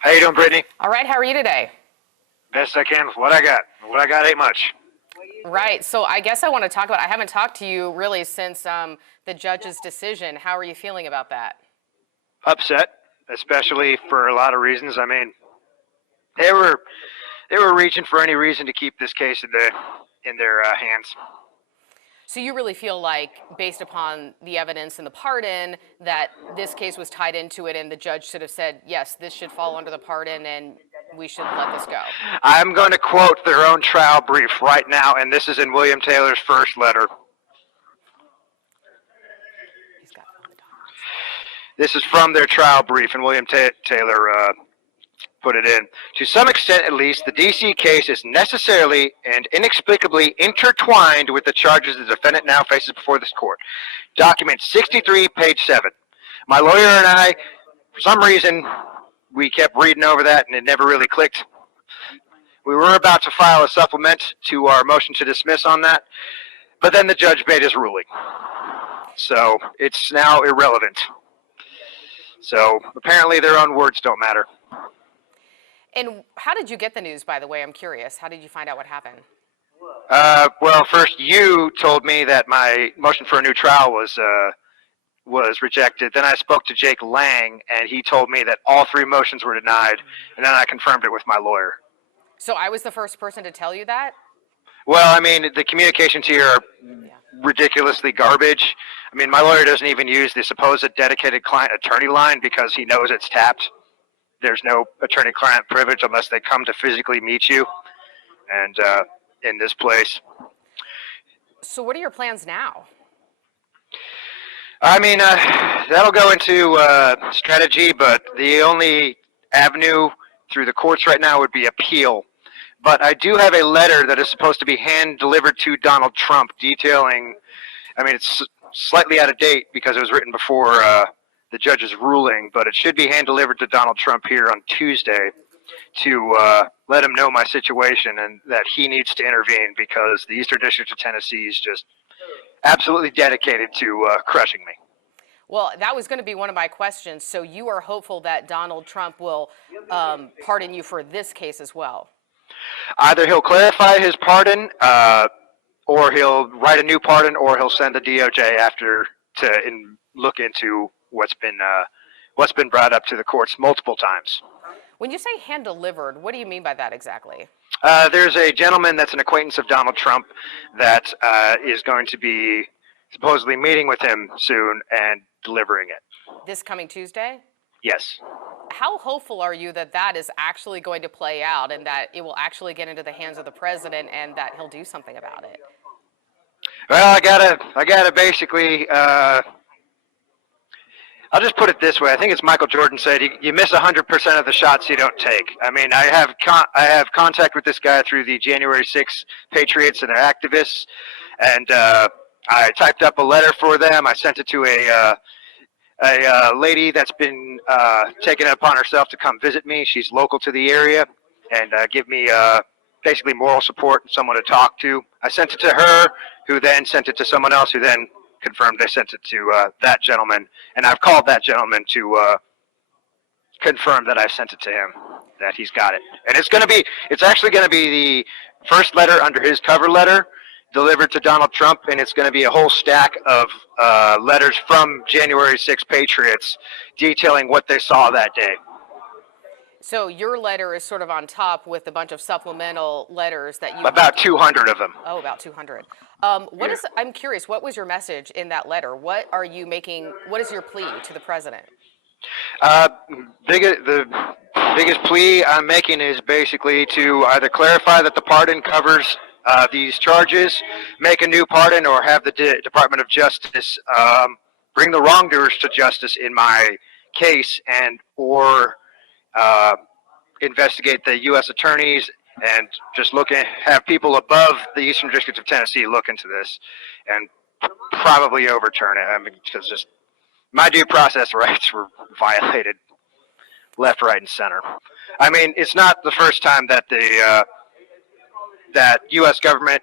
How you doing, Brittany? All right, how are you today? Best I can with what I got. What I got ain't much. Right, so I guess I want to talk about, I haven't talked to you really since the judge's decision. How are you feeling about that? Upset, especially for a lot of reasons. I mean, they were reaching for any reason to keep this case in their hands. So you really feel like, based upon the evidence and the pardon, that this case was tied into it and the judge should have said, yes, this should fall under the pardon and we should let this go? I'm going to quote their own trial brief right now, and this is in William Taylor's first letter. He's got it on the documents. This is from their trial brief, and William Taylor put it in. To some extent, at least, the D.C. case is necessarily and inexplicably intertwined with the charges the defendant now faces before this court. Document 63, page 7. My lawyer and I, for some reason, we kept reading over that, and it never really clicked. We were about to file a supplement to our motion to dismiss on that, but then the judge made his ruling. So it's now irrelevant. So apparently their own words don't matter. And how did you get the news, by the way? I'm curious. How did you find out what happened? Well, first you told me that my motion for a new trial was rejected. Then I spoke to Jake Lang, and he told me that all 3 motions were denied, and then I confirmed it with my lawyer. So I was the first person to tell you that? Well, I mean, the communications here are ridiculously garbage. I mean, my lawyer doesn't even use the supposed dedicated client attorney line because he knows it's tapped. There's no attorney-client privilege unless they come to physically meet you, and in this place. So what are your plans now? I mean, that'll go into strategy, but the only avenue through the courts right now would be appeal. But I do have a letter that is supposed to be hand-delivered to Donald Trump detailing, I mean, it's slightly out of date because it was written before the judge's ruling, but it should be hand-delivered to Donald Trump here on Tuesday to let him know my situation and that he needs to intervene because the Eastern District of Tennessee is just absolutely dedicated to crushing me. Well, that was going to be one of my questions. So you are hopeful that Donald Trump will pardon you for this case as well? Either he'll clarify his pardon, or he'll write a new pardon, or he'll send the DOJ after to look into what's been brought up to the courts multiple times. When you say hand-delivered, what do you mean by that exactly? There's a gentleman that's an acquaintance of Donald Trump that is going to be supposedly meeting with him soon and delivering it. This coming Tuesday? Yes. How hopeful are you that that is actually going to play out and that it will actually get into the hands of the president and that he'll do something about it? Well, I gotta basically, I'll just put it this way. I think it's Michael Jordan said, you miss 100% of the shots you don't take. I mean, I have contact with this guy through the January 6th Patriots and their activists, and I typed up a letter for them. I sent it to a lady that's been taking it upon herself to come visit me. She's local to the area and give me basically moral support and someone to talk to. I sent it to her, who then sent it to someone else, who then confirmed they sent it to that gentleman. And I've called that gentleman to confirm that I've sent it to him, that he's got it. And it's actually going to be the first letter under his cover letter delivered to Donald Trump, and it's going to be a whole stack of letters from January 6 Patriots detailing what they saw that day. So your letter is sort of on top with a bunch of supplemental letters that you... About 200 of them. Oh, about 200. I'm curious, what was your message in that letter? What is your plea to the president? The biggest plea I'm making is basically to either clarify that the pardon covers these charges, make a new pardon, or have the Department of Justice bring the wrongdoers to justice in my case, and or investigate the U.S. attorneys and just have people above the Eastern District of Tennessee look into this and probably overturn it. I mean, because just my due process rights were violated left, right, and center. I mean, it's not the first time that that U.S. government,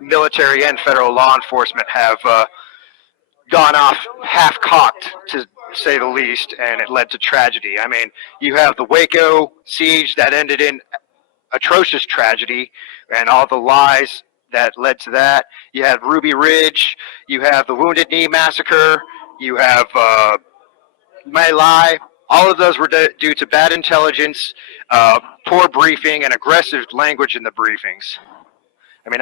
military and federal law enforcement have gone off half-cocked to say the least, and it led to tragedy. I mean, you have the Waco siege that ended in atrocious tragedy and all the lies that led to that. You have Ruby Ridge. You have the Wounded Knee Massacre. You have My Lai. All of those were due to bad intelligence, poor briefing, and aggressive language in the briefings. I mean,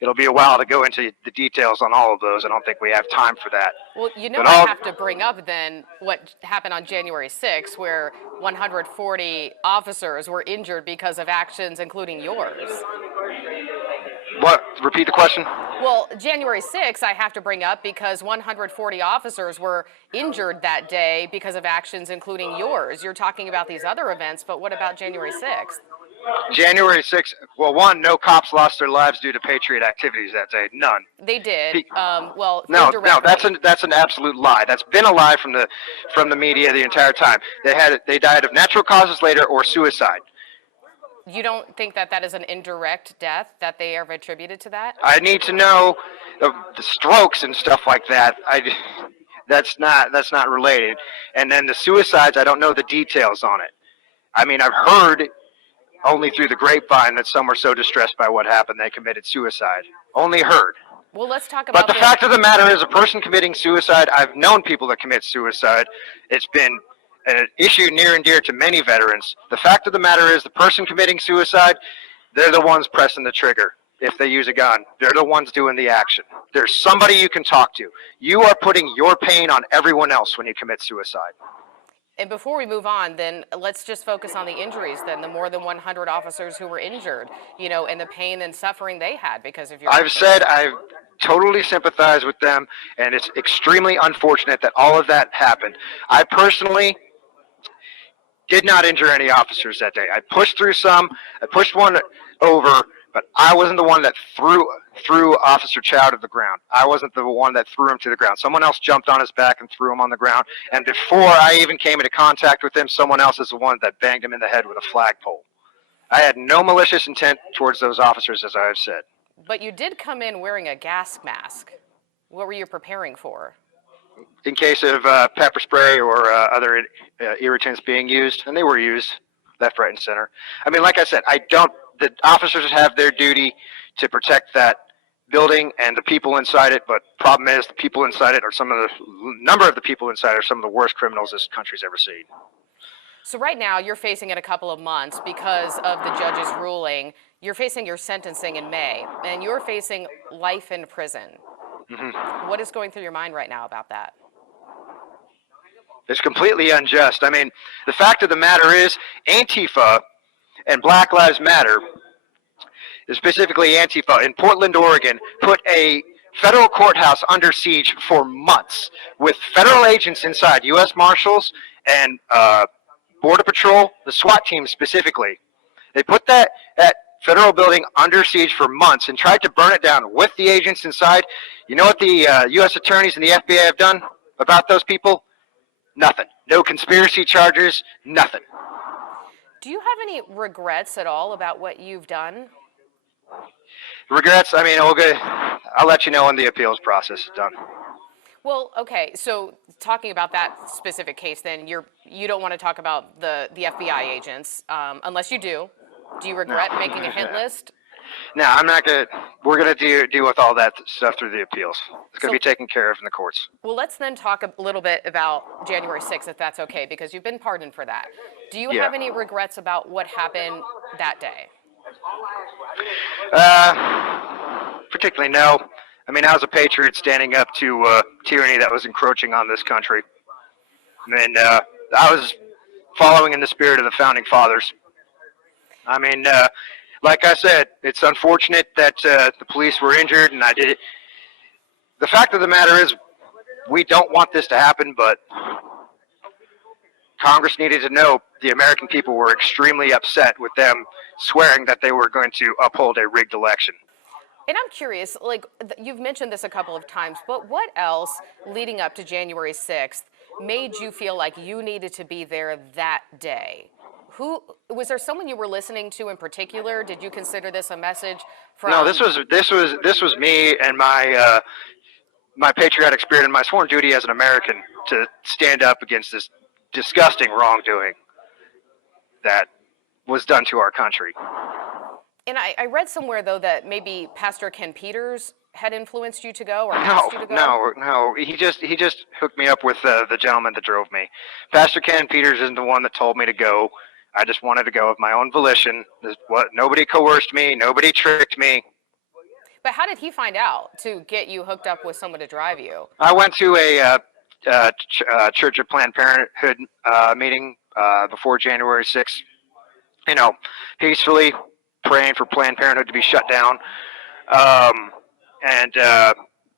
it'll be a while to go into the details on all of those. I don't think we have time for that. Well, But I have to bring up then what happened on January 6th, where 140 officers were injured because of actions including yours. What? Repeat the question? Well, January 6th, I have to bring up because 140 officers were injured that day because of actions including yours. You're talking about these other events, but what about January 6th? January 6th, well, one, no cops lost their lives due to Patriot activities that day. None. They did. No, that's an absolute lie. That's been a lie from the media the entire time. They died of natural causes later or suicide. You don't think that is an indirect death that they have attributed to that? I need to know the strokes and stuff like that. That's not related. And then the suicides, I don't know the details on it. I mean, I've heard only through the grapevine that some were so distressed by what happened they committed suicide. Only heard. Well, let's talk about. But the fact of the matter is, a person committing suicide, I've known people that commit suicide. It's been an issue near and dear to many veterans. The fact of the matter is, the person committing suicide, they're the ones pressing the trigger. If they use a gun, they're the ones doing the action. There's somebody you can talk to. You are putting your pain on everyone else when you commit suicide. And before we move on, then let's just focus on the injuries, then the more than 100 officers who were injured, and the pain and suffering they had because of your actions. I've totally sympathize with them, and it's extremely unfortunate that all of that happened. I personally did not injure any officers that day. I pushed through some. I pushed one over, but I wasn't the one that threw Officer Chow to the ground. I wasn't the one that threw him to the ground. Someone else jumped on his back and threw him on the ground. And before I even came into contact with him, someone else is the one that banged him in the head with a flagpole. I had no malicious intent towards those officers, as I have said. But you did come in wearing a gas mask. What were you preparing for? In case of pepper spray or other irritants being used, and they were used left, right, and center. I mean, like I said, the officers have their duty to protect that building and the people inside it, but problem is the people inside it are number of the people inside are some of the worst criminals this country's ever seen. So right now you're facing it a couple of months because of the judge's ruling. You're facing your sentencing in May, and you're facing life in prison. Mm-hmm. What is going through your mind right now about that? It's completely unjust. I mean, the fact of the matter is, Antifa and Black Lives Matter, specifically Antifa in Portland, Oregon, put a federal courthouse under siege for months with federal agents inside, U.S. Marshals and Border Patrol, the SWAT team specifically. They put that federal building under siege for months and tried to burn it down with the agents inside. You know what the U.S. attorneys and the FBI have done about those people? Nothing. No conspiracy charges, nothing. Do you have any regrets at all about what you've done? Regrets? I mean, I'll let you know when the appeals process is done. Well, okay, so talking about that specific case then, you don't want to talk about the FBI agents, unless you do. Do you regret making a hit list? No, I'm not going to. We're going to deal with all that stuff through the appeals. It's going to be taken care of in the courts. Well, let's then talk a little bit about January 6th, if that's okay, because you've been pardoned for that. Do you have any regrets about what happened that day? Particularly no. I mean, I was a patriot standing up to tyranny that was encroaching on this country. And I was following in the spirit of the Founding Fathers. I mean, like I said, it's unfortunate that the police were injured, and I did it. The fact of the matter is, we don't want this to happen, but Congress needed to know the American people were extremely upset with them swearing that they were going to uphold a rigged election. And I'm curious, like, you've mentioned this a couple of times, but what else leading up to January 6th made you feel like you needed to be there that day? Was there someone you were listening to in particular? Did you consider this a message from? No, this was me and my patriotic spirit and my sworn duty as an American. to stand up against this disgusting wrongdoing that was done to our country. And I read somewhere, though, that maybe Pastor Ken Peters had influenced you to go or No, asked you to go. no. He just hooked me up with the gentleman that drove me. Pastor Ken Peters isn't the one that told me to go. I just wanted to go of my own volition. Nobody coerced me. Nobody tricked me. But how did he find out to get you hooked up with someone to drive you? I went to a Church of Planned Parenthood meeting before January 6th. You know, peacefully praying for Planned Parenthood to be shut down. And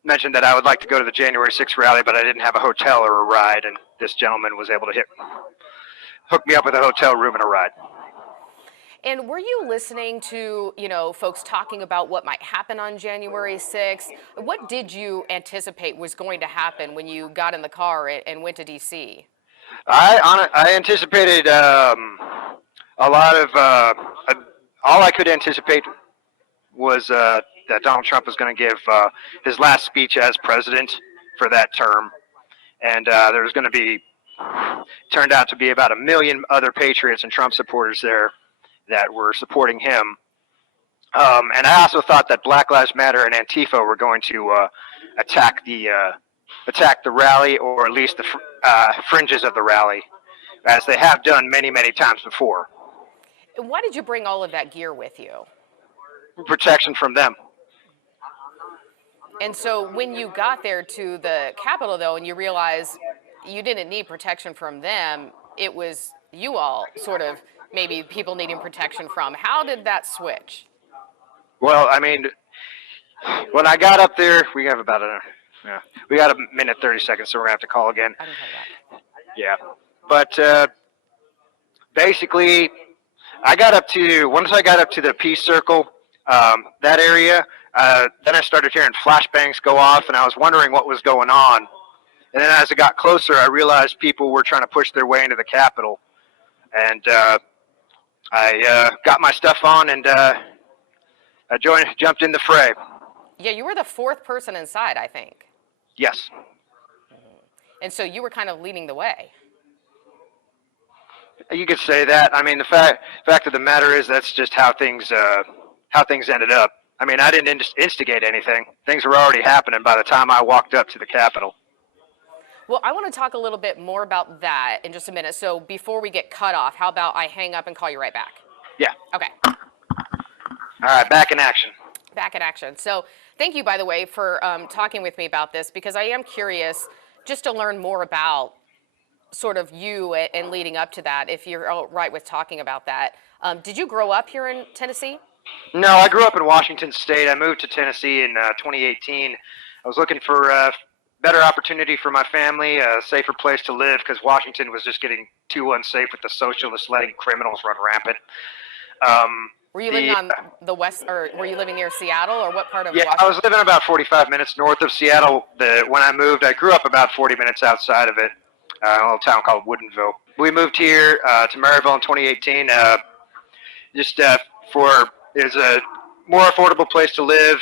mentioned that I would like to go to the January 6th rally, but I didn't have a hotel or a ride, and this gentleman was able to hook me up with a hotel room and a ride. And were you listening to, folks talking about what might happen on January 6th? What did you anticipate was going to happen when you got in the car and went to D.C.? I anticipated a lot of all I could anticipate was that Donald Trump was going to give his last speech as president for that term, and there was going to be turned out to be about 1 million other patriots and Trump supporters there that were supporting him. And I also thought that Black Lives Matter and Antifa were going to attack the rally, or at least the fringes of the rally, as they have done many, many times before. Why did you bring all of that gear with you? Protection from them. And so when you got there to the Capitol, though, and you realized you didn't need protection from them, it was you all sort of maybe people needing protection from. How did that switch? Well, I mean, when I got up there, we have about we got 1 minute 30 seconds, so we're gonna have to call again. I can call back. Yeah, but basically, once I got up to the peace circle, that area, then I started hearing flashbangs go off, and I was wondering what was going on. And then as it got closer, I realized people were trying to push their way into the Capitol, and I got my stuff on and I jumped in the fray. Yeah, you were the fourth person inside, I think. Yes. And so you were kind of leading the way. You could say that. I mean, the fact of the matter is that's just how things ended up. I mean, I didn't instigate anything. Things were already happening by the time I walked up to the Capitol. Well, I want to talk a little bit more about that in just a minute. So before we get cut off, how about I hang up and call you right back? Yeah. Okay. All right, back in action. Back in action. So thank you, by the way, for talking with me about this, because I am curious just to learn more about sort of you and leading up to that, if you're all right with talking about that. Did you grow up here in Tennessee? No, I grew up in Washington State. I moved to Tennessee in 2018. I was looking for better opportunity for my family, a safer place to live, because Washington was just getting too unsafe with the socialists letting criminals run rampant. Were you living on the west, or were you living near Seattle, or what part of Washington? I was living about 45 minutes north of Seattle. When I moved, I grew up about 40 minutes outside of it, a little town called Woodinville. We moved here to Maryville in 2018, just for there's a more affordable place to live,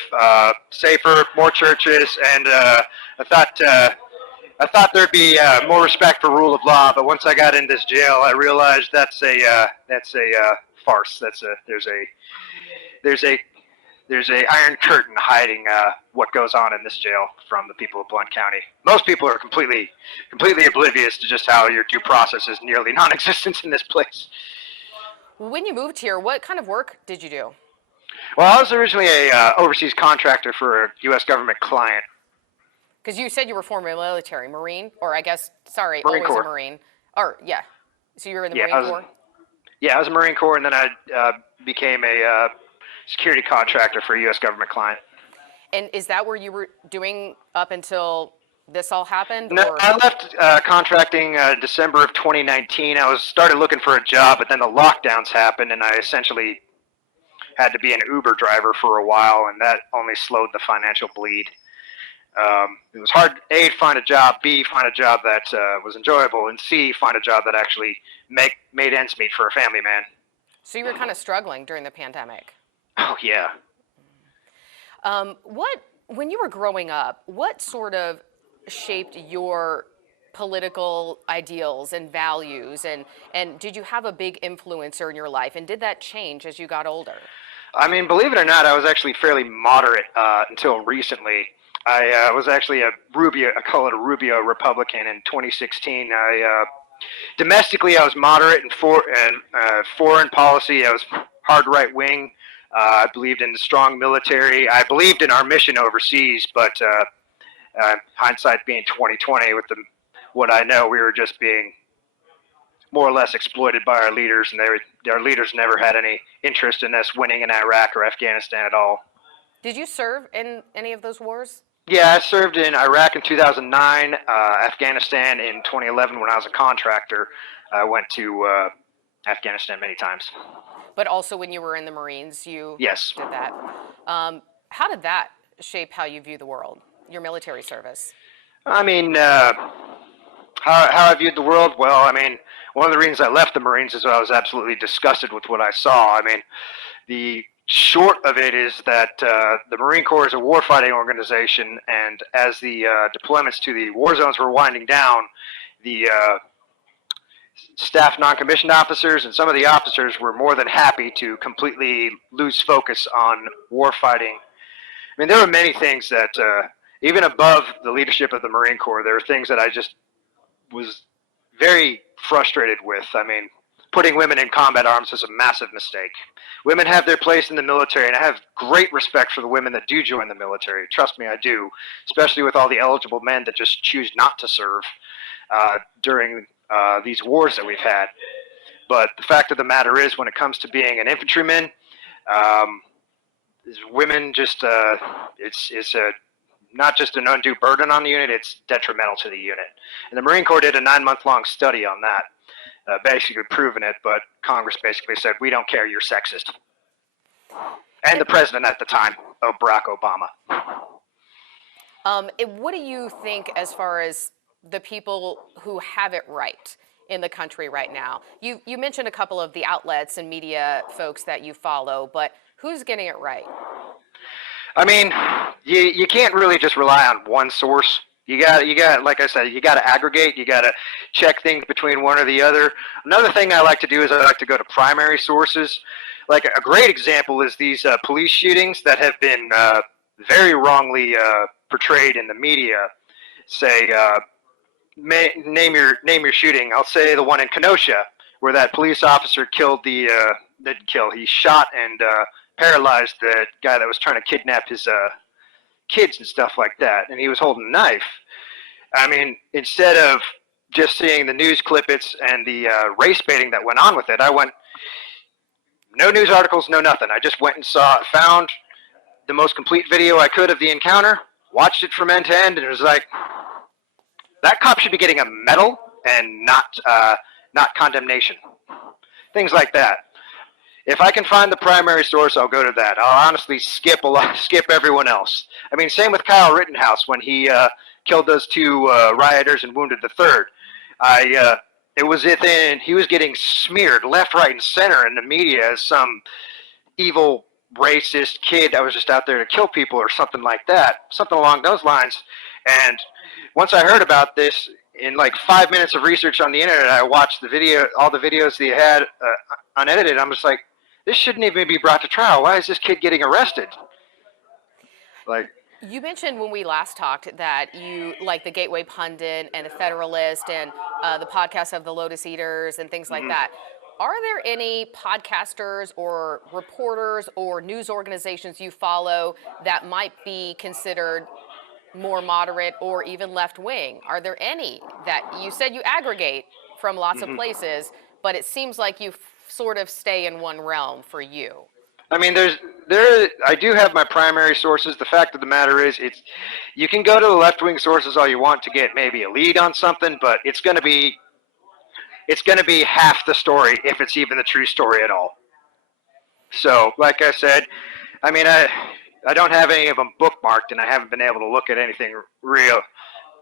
safer, more churches, and I thought there'd be more respect for rule of law. But once I got in this jail, I realized that's a farce. There's a iron curtain hiding what goes on in this jail from the people of Blount County. Most people are completely oblivious to just how your due process is nearly non-existent in this place. When you moved here, what kind of work did you do? Well, I was originally a overseas contractor for a U.S. government client. Because you said you were former military, Marine, or I guess, sorry, Marine always Corps. a Marine. Or, yeah. So you were in the Marine Corps? Yeah, I was a Marine Corps, and then I became a security contractor for a U.S. government client. And is that where you were doing up until this all happened? No, or? I left contracting December of 2019. I started looking for a job, but then the lockdowns happened, and I essentially had to be an Uber driver for a while, and that only slowed the financial bleed. It was hard, A, to find a job, B, find a job that was enjoyable, and C, find a job that actually made ends meet for a family man. So you were kind of struggling during the pandemic. Oh, yeah. When you were growing up, what sort of shaped your political ideals and values, and did you have a big influencer in your life, and did that change as you got older? I mean, believe it or not, I was actually fairly moderate until recently. I was actually I call it a Rubio Republican in 2016. Domestically, I was moderate, and foreign policy, I was hard right wing. I believed in the strong military. I believed in our mission overseas, but hindsight being 2020, with what I know, we were just being more or less exploited by our leaders, and our leaders never had any interest in us winning in Iraq or Afghanistan at all. Did you serve in any of those wars? Yeah, I served in Iraq in 2009, Afghanistan in 2011 when I was a contractor. I went to Afghanistan many times. But also when you were in the Marines, you Yes. did that. How did that shape how you view the world, your military service? I mean, how I viewed the world? Well, I mean, one of the reasons I left the Marines is I was absolutely disgusted with what I saw. I mean, the short of it is that the Marine Corps is a warfighting organization, and as the deployments to the war zones were winding down, the staff non-commissioned officers and some of the officers were more than happy to completely lose focus on warfighting. I mean, there were many things that, even above the leadership of the Marine Corps, there were things that I just was very frustrated with. I mean, putting women in combat arms is a massive mistake. Women have their place in the military, and I have great respect for the women that do join the military. Trust me, I do, especially with all the eligible men that just choose not to serve during these wars that we've had. But the fact of the matter is, when it comes to being an infantryman, women just it's not just an undue burden on the unit, it's detrimental to the unit. And the Marine Corps did a 9-month-long study on that, basically proving it, but Congress basically said, we don't care, you're sexist. And the president at the time, Barack Obama. What do you think as far as the people who have it right in the country right now? You mentioned a couple of the outlets and media folks that you follow, but who's getting it right? I mean, you can't really just rely on one source. You got, like I said, you got to aggregate. You got to check things between one or the other. Another thing I like to do is I like to go to primary sources. Like a great example is these police shootings that have been very wrongly portrayed in the media. Say, name your shooting. I'll say the one in Kenosha, where that police officer he shot and paralyzed the guy that was trying to kidnap his kids and stuff like that, and he was holding a knife. I mean, instead of just seeing the news clippets and the race baiting that went on with it, I went, no news articles, no nothing. I just went and found the most complete video I could of the encounter, watched it from end to end, and it was like, that cop should be getting a medal and not condemnation. Things like that. If I can find the primary source, I'll go to that. I'll honestly skip everyone else. I mean, same with Kyle Rittenhouse when he killed those two rioters and wounded the third. He was getting smeared left, right, and center in the media as some evil, racist kid that was just out there to kill people or something like that, something along those lines. And once I heard about this, in like 5 minutes of research on the internet, I watched all the videos they had unedited. I'm just like, this shouldn't even be brought to trial. Why is this kid getting arrested? Like, you mentioned when we last talked that you like the Gateway Pundit and the Federalist and the podcast of the Lotus Eaters and things like that. Are there any podcasters or reporters or news organizations you follow that might be considered more moderate or even left-wing? Are there any that you said you aggregate from lots of places, but it seems like you sort of stay in one realm for you? I mean, I do have my primary sources. The fact of the matter is, you can go to the left-wing sources all you want to get maybe a lead on something, but it's going to be half the story if it's even the true story at all. So, like I said, I mean, I don't have any of them bookmarked, and I haven't been able to look at anything real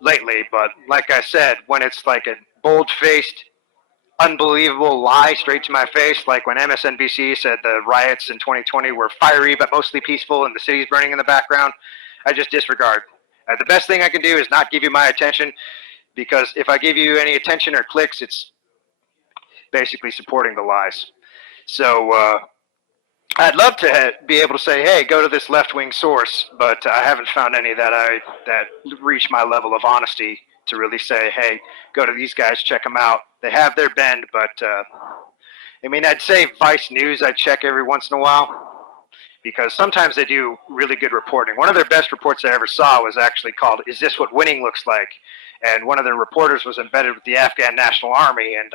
lately. But like I said, when it's like a bold-faced, unbelievable lie straight to my face, like when MSNBC said the riots in 2020 were fiery but mostly peaceful and the city's burning in the background, I just disregard. The best thing I can do is not give you my attention. because if I give you any attention or clicks, it's basically supporting the lies. So I'd love to be able to say, hey, go to this left-wing source, but I haven't found any that reach my level of honesty to really say, hey, go to these guys, check them out. They have their bend, but I mean, I'd say Vice News I check every once in a while because sometimes they do really good reporting. One of their best reports I ever saw was actually called "Is This What Winning Looks Like?" And one of the reporters was embedded with the Afghan National Army and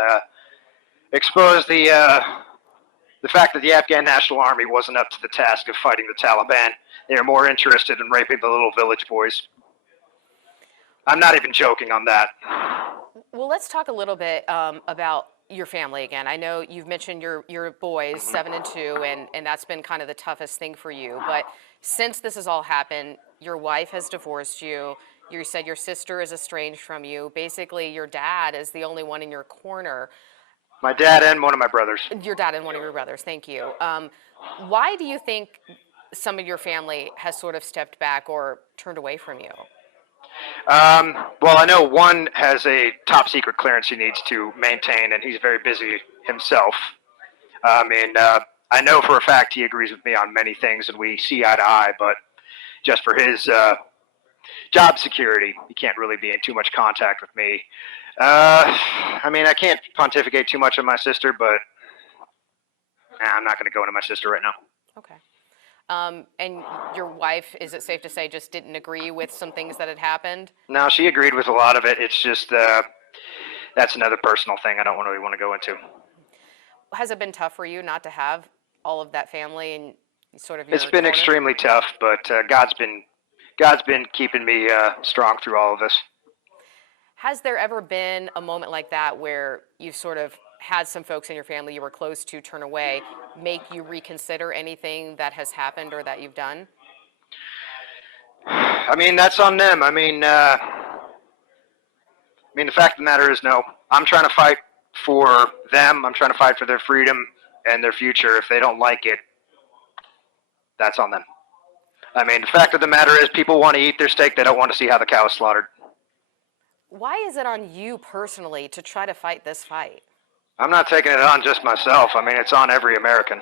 exposed the fact that the Afghan National Army wasn't up to the task of fighting the Taliban. They were more interested in raping the little village boys. I'm not even joking on that. Well, let's talk a little bit about your family again. I know you've mentioned your boys, 7 and 2, and that's been kind of the toughest thing for you. But since this has all happened, your wife has divorced you. You said your sister is estranged from you. Basically, your dad is the only one in your corner. My dad and one of my brothers. Your dad and one of your brothers, thank you. Why do you think some of your family has sort of stepped back or turned away from you? Well, I know one has a top secret clearance he needs to maintain, and he's very busy himself. I know for a fact he agrees with me on many things, and we see eye to eye, but just for his job security, he can't really be in too much contact with me. I can't pontificate too much on my sister, but I'm not going to go into my sister right now. Okay. And your wife, is it safe to say, just didn't agree with some things that had happened? No, she agreed with a lot of it. It's just that's another personal thing I don't really want to go into. Has it been tough for you not to have all of that family and sort of your It's been corner? extremely tough, but God's been keeping me strong through all of this. Has there ever been a moment like that where you've sort of had some folks in your family you were close to turn away, make you reconsider anything that has happened or that you've done? I mean, that's on them. The fact of the matter is, no. I'm trying to fight for them. I'm trying to fight for their freedom and their future. If they don't like it, that's on them. The fact of the matter is, people want to eat their steak. They don't want to see how the cow is slaughtered. Why is it on you personally to try to fight this fight? I'm not taking it on just myself. It's on every American.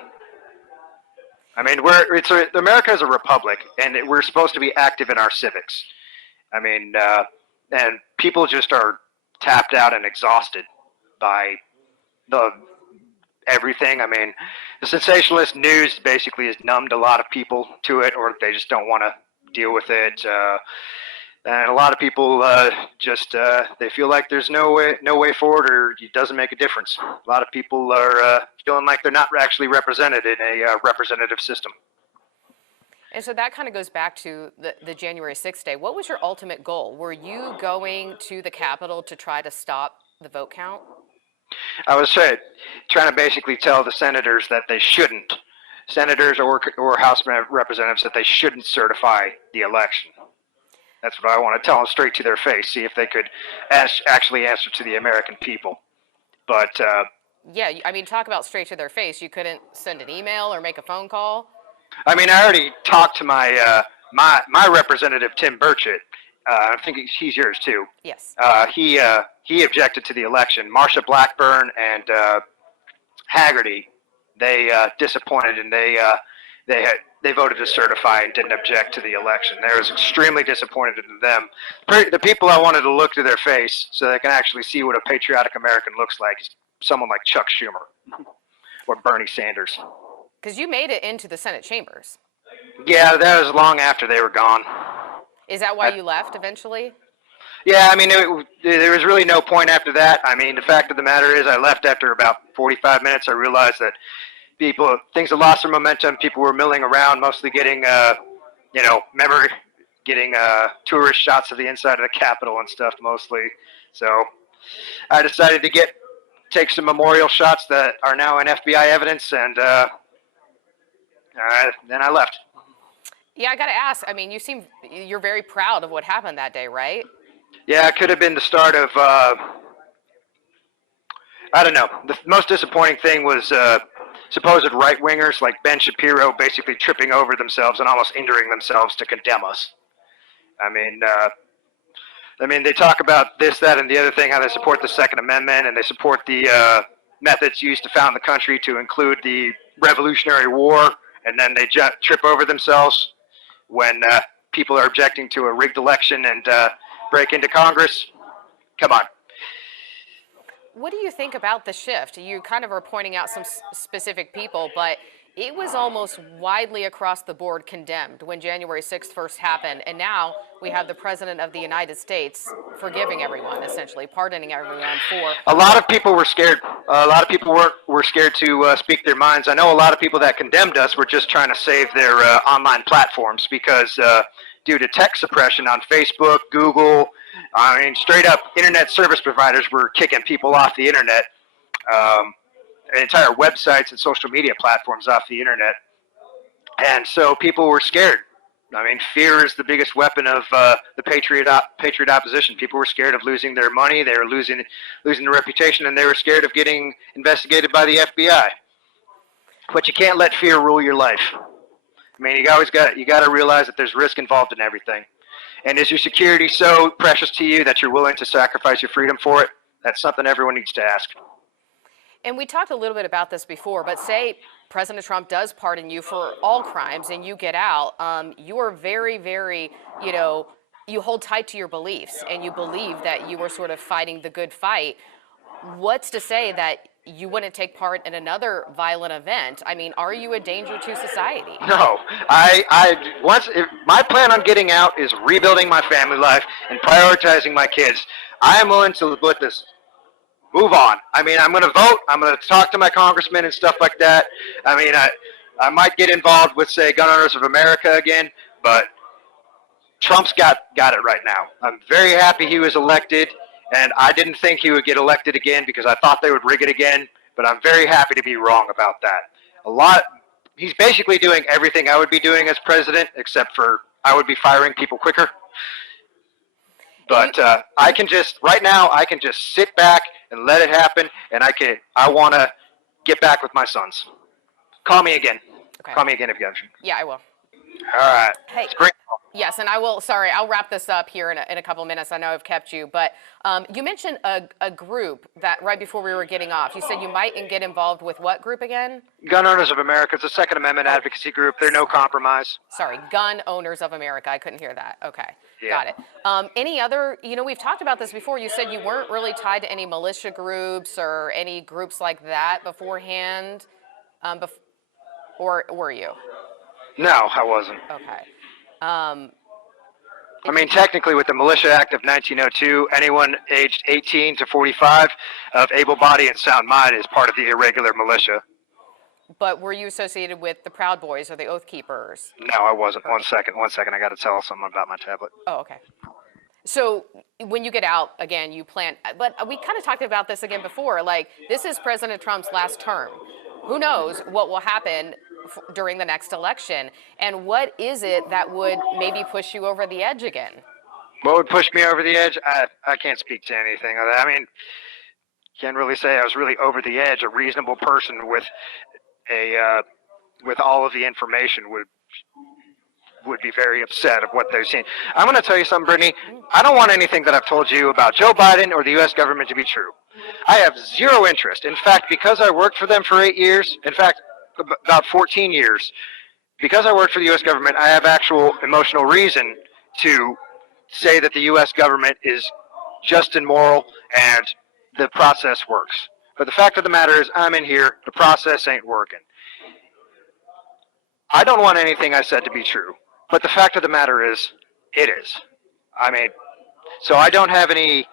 America is a republic, and we're supposed to be active in our civics. And people just are tapped out and exhausted by everything. The sensationalist news basically has numbed a lot of people to it, or they just don't want to deal with it. And a lot of people they feel like there's no way forward, or it doesn't make a difference. A lot of people are feeling like they're not actually represented in a representative system. And so that kind of goes back to the January 6th day. What was your ultimate goal? Were you going to the Capitol to try to stop the vote count? I was trying to basically tell the senators that they shouldn't, senators or House representatives, that they shouldn't certify the election. That's what I want to tell them straight to their face, see if they could actually answer to the American people. But yeah, talk about straight to their face. You couldn't send an email or make a phone call? I already talked to my my representative, Tim Burchett. I think he's yours too. Yes. He objected to the election. Marsha Blackburn and Haggerty, they disappointed, and they voted to certify and didn't object to the election. They was extremely disappointed in them. The people I wanted to look to their face so they can actually see what a patriotic American looks like is someone like Chuck Schumer or Bernie Sanders. Because you made it into the Senate chambers. Yeah, that was long after they were gone. Is that why you left eventually? Yeah, there was really no point after that. The fact of the matter is, I left after about 45 minutes. I realized that things had lost their momentum. People were milling around, mostly getting, tourist shots of the inside of the Capitol and stuff, mostly. So I decided to take some memorial shots that are now in FBI evidence, and then I left. Yeah, I got to ask. You're very proud of what happened that day, right? Yeah, it could have been the start of, I don't know. The most disappointing thing was supposed right-wingers like Ben Shapiro basically tripping over themselves and almost injuring themselves to condemn us. I mean, they talk about this, that, and the other thing, how they support the Second Amendment and they support the methods used to found the country to include the Revolutionary War, and then they trip over themselves when people are objecting to a rigged election and break into Congress. Come on. What do you think about the shift? You kind of are pointing out some specific people, but it was almost widely across the board condemned when January 6th first happened. And now we have the President of the United States forgiving everyone, essentially, pardoning everyone for. A lot of people were scared. A lot of people were scared to speak their minds. I know a lot of people that condemned us were just trying to save their online platforms because due to tech suppression on Facebook, Google, I mean, straight up internet service providers were kicking people off the internet. Entire websites and social media platforms off the internet. And so people were scared. I mean, fear is the biggest weapon of the patriot opposition. People were scared of losing their money. They were losing their reputation, and they were scared of getting investigated by the FBI. But you can't let fear rule your life. I mean, you got to realize that there's risk involved in everything. And is your security so precious to you that you're willing to sacrifice your freedom for it? That's something everyone needs to ask. And we talked a little bit about this before, but say President Trump does pardon you for all crimes and you get out, you are very, very, you hold tight to your beliefs and you believe that you were sort of fighting the good fight. What's to say that you wouldn't take part in another violent event? I mean, are you a danger to society? No, my plan on getting out is rebuilding my family life and prioritizing my kids. I am willing to let this move on. I mean, I'm going to vote. I'm going to talk to my congressmen and stuff like that. I mean, I might get involved with, say, Gun Owners of America again, but Trump's got it right now. I'm very happy he was elected, and I didn't think he would get elected again because I thought they would rig it again, but I'm very happy to be wrong about that. He's basically doing everything I would be doing as president, except for I would be firing people quicker. But I can just sit back and let it happen, and I want to get back with my sons. Call me again. Okay. Call me again if you have. Yeah, I will. All right. Hey. Spring. Yes, and I'll wrap this up here in a couple of minutes. I know I've kept you, but you mentioned a group that right before we were getting off, you said you might get involved with what group again? Gun Owners of America. It's a Second Amendment advocacy group. They're no compromise. Sorry, Gun Owners of America. I couldn't hear that. Okay, yeah. Got it. Any other, we've talked about this before. You said you weren't really tied to any militia groups or any groups like that beforehand, or were you? No, I wasn't. Okay. I mean, technically, with the Militia Act of 1902, anyone aged 18 to 45 of able body and sound mind is part of the irregular militia. But were you associated with the Proud Boys or the Oath Keepers? No, I wasn't. One second. I got to tell someone about my tablet. Oh, okay. So when you get out, again, you plan, but we kind of talked about this again before, like this is President Trump's last term. Who knows what will happen during the next election, and what is it that would maybe push you over the edge again? What would push me over the edge? I can't speak to anything of that. I mean, can't really say I was really over the edge. A reasonable person with all of the information would be very upset of what they've seen. I'm going to tell you something, Brittany. I don't want anything that I've told you about Joe Biden or the U.S. government to be true. I have zero interest. In fact, because I worked for them for 8 years, in fact, about 14 years, because I worked for the U.S. government, I have actual emotional reason to say that the U.S. government is just and moral and the process works. But the fact of the matter is, I'm in here, the process ain't working. I don't want anything I said to be true, but the fact of the matter is, it is. I mean, so I don't have any,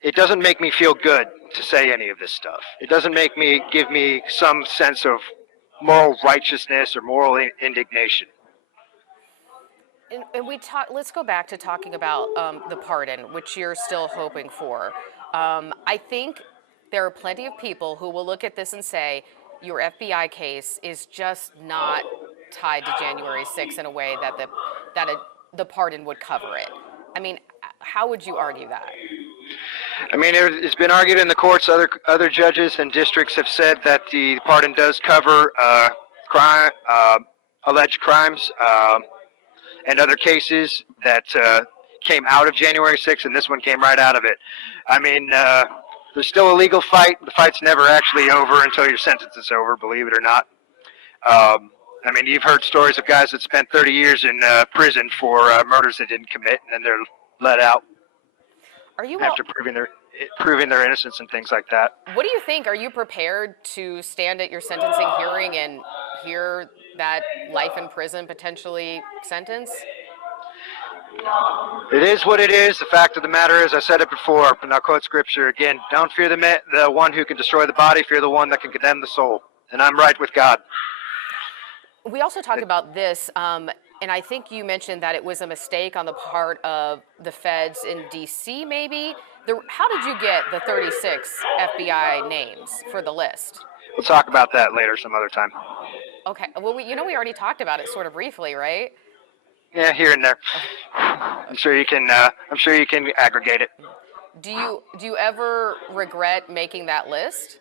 it doesn't make me feel good to say any of this stuff. It doesn't give me some sense of moral righteousness or moral indignation. And let's go back to talking about the pardon, which you're still hoping for. I think there are plenty of people who will look at this and say, your FBI case is just not tied to January 6th in a way that the pardon would cover it. I mean, how would you argue that? I mean, it's been argued in the courts. Other judges and districts have said that the pardon does cover alleged crimes and other cases that came out of January 6th, and this one came right out of it. I mean, there's still a legal fight. The fight's never actually over until your sentence is over, believe it or not. I mean, you've heard stories of guys that spent 30 years in prison for murders they didn't commit, and then they're let out Are you after proving their innocence and things like that. What do you think? Are you prepared to stand at your sentencing hearing and hear that life in prison potentially sentence? It is what it is. The fact of the matter is, I said it before, and I'll quote scripture again: "Don't fear the one who can destroy the body; fear the one that can condemn the soul." And I'm right with God. We also talked about this, and I think you mentioned that it was a mistake on the part of the feds in D.C. Maybe. How did you get the 36 FBI names for the list? We'll talk about that later, some other time. Okay. Well, we already talked about it sort of briefly, right? Yeah, here and there. I'm sure you can. I'm sure you can aggregate it. Do you ever regret making that list?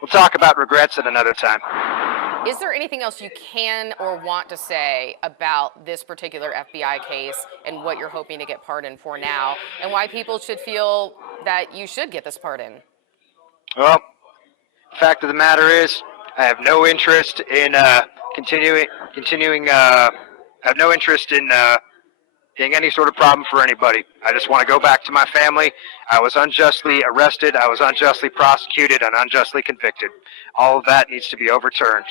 We'll talk about regrets at another time. Is there anything else you can or want to say about this particular FBI case and what you're hoping to get pardoned for now, and why people should feel that you should get this pardon? Well, the fact of the matter is, I have no interest in continuing. I have no interest in being any sort of problem for anybody. I just want to go back to my family. I was unjustly arrested. I was unjustly prosecuted and unjustly convicted. All of that needs to be overturned.